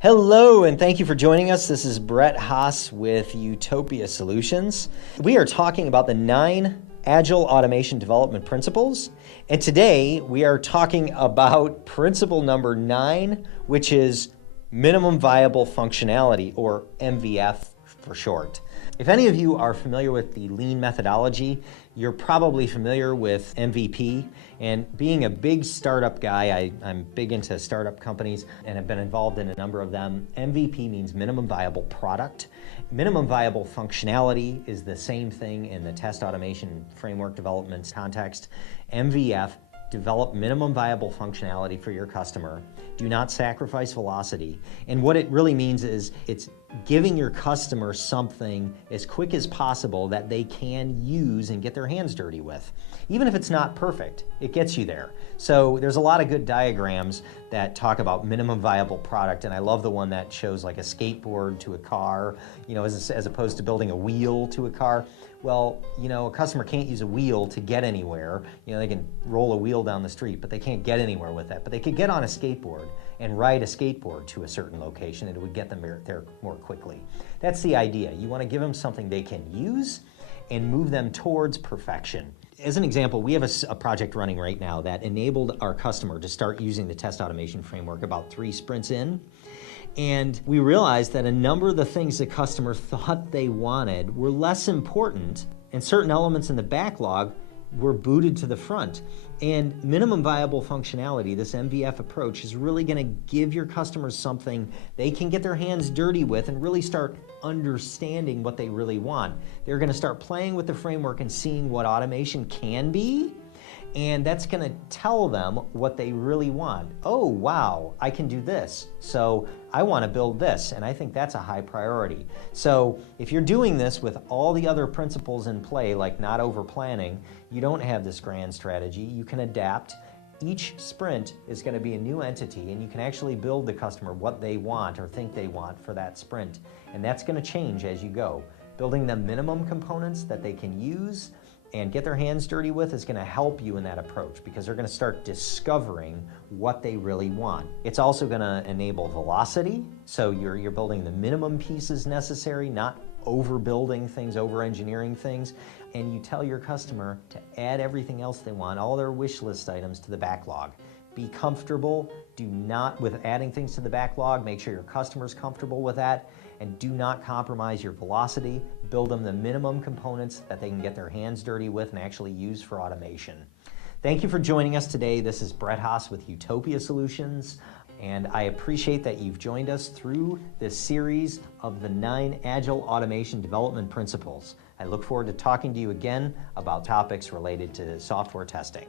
Hello, and thank you for joining us. This is Brett Haase with Utopia Solutions. We are talking about the 9 Agile automation development principles, and today we are talking about principle number 9, which is minimum viable functionality, or MVF for short. If any of you are familiar with the lean methodology, you're probably familiar with MVP. And being a big startup guy, I'm big into startup companies and have been involved in a number of them. MVP means minimum viable product. Minimum viable functionality is the same thing in the test automation framework development context. MVF, develop minimum viable functionality for your customer. Do not sacrifice velocity. And what it really means is it's giving your customer something as quick as possible that they can use and get their hands dirty with. Even if it's not perfect, it gets you there. So there's a lot of good diagrams that talk about minimum viable product, and I love the one that shows like a skateboard to a car, as opposed to building a wheel to a car. Well, a customer can't use a wheel to get anywhere. They can roll a wheel down the street, but they can't get anywhere with that. But they could get on a skateboard and ride a skateboard to a certain location, and it would get them there more quickly. That's the idea. You want to give them something they can use and move them towards perfection. As an example, we have a project running right now that enabled our customer to start using the test automation framework about 3 sprints in. And we realized that a number of the things the customer thought they wanted were less important, and certain elements in the backlog were booted to the front. And minimum viable functionality, this MVF approach, is really going to give your customers something they can get their hands dirty with and really start understanding what they really want. They're going to start playing with the framework and seeing what automation can be, and that's going to tell them what they really want. Oh, wow, I can do this, so I want to build this, and I think that's a high priority. So if you're doing this with all the other principles in play, like not over planning, you don't have this grand strategy. You can adapt. Each sprint is going to be a new entity, and you can actually build the customer what they want or think they want for that sprint, and that's going to change as you go. Building them minimum components that they can use and get their hands dirty with is going to help you in that approach, because they're going to start discovering what they really want. It's also going to enable velocity, so you're building the minimum pieces necessary, not overbuilding things, over-engineering things, and you tell your customer to add everything else they want, all their wish list items, to the backlog. Be comfortable. Do not, with adding things to the backlog, make sure your customer's comfortable with that, and do not compromise your velocity. Build them the minimum components that they can get their hands dirty with and actually use for automation. Thank you for joining us today. This is Brett Haase with Utopia Solutions, and I appreciate that you've joined us through this series of the 9 Agile automation development principles. I look forward to talking to you again about topics related to software testing.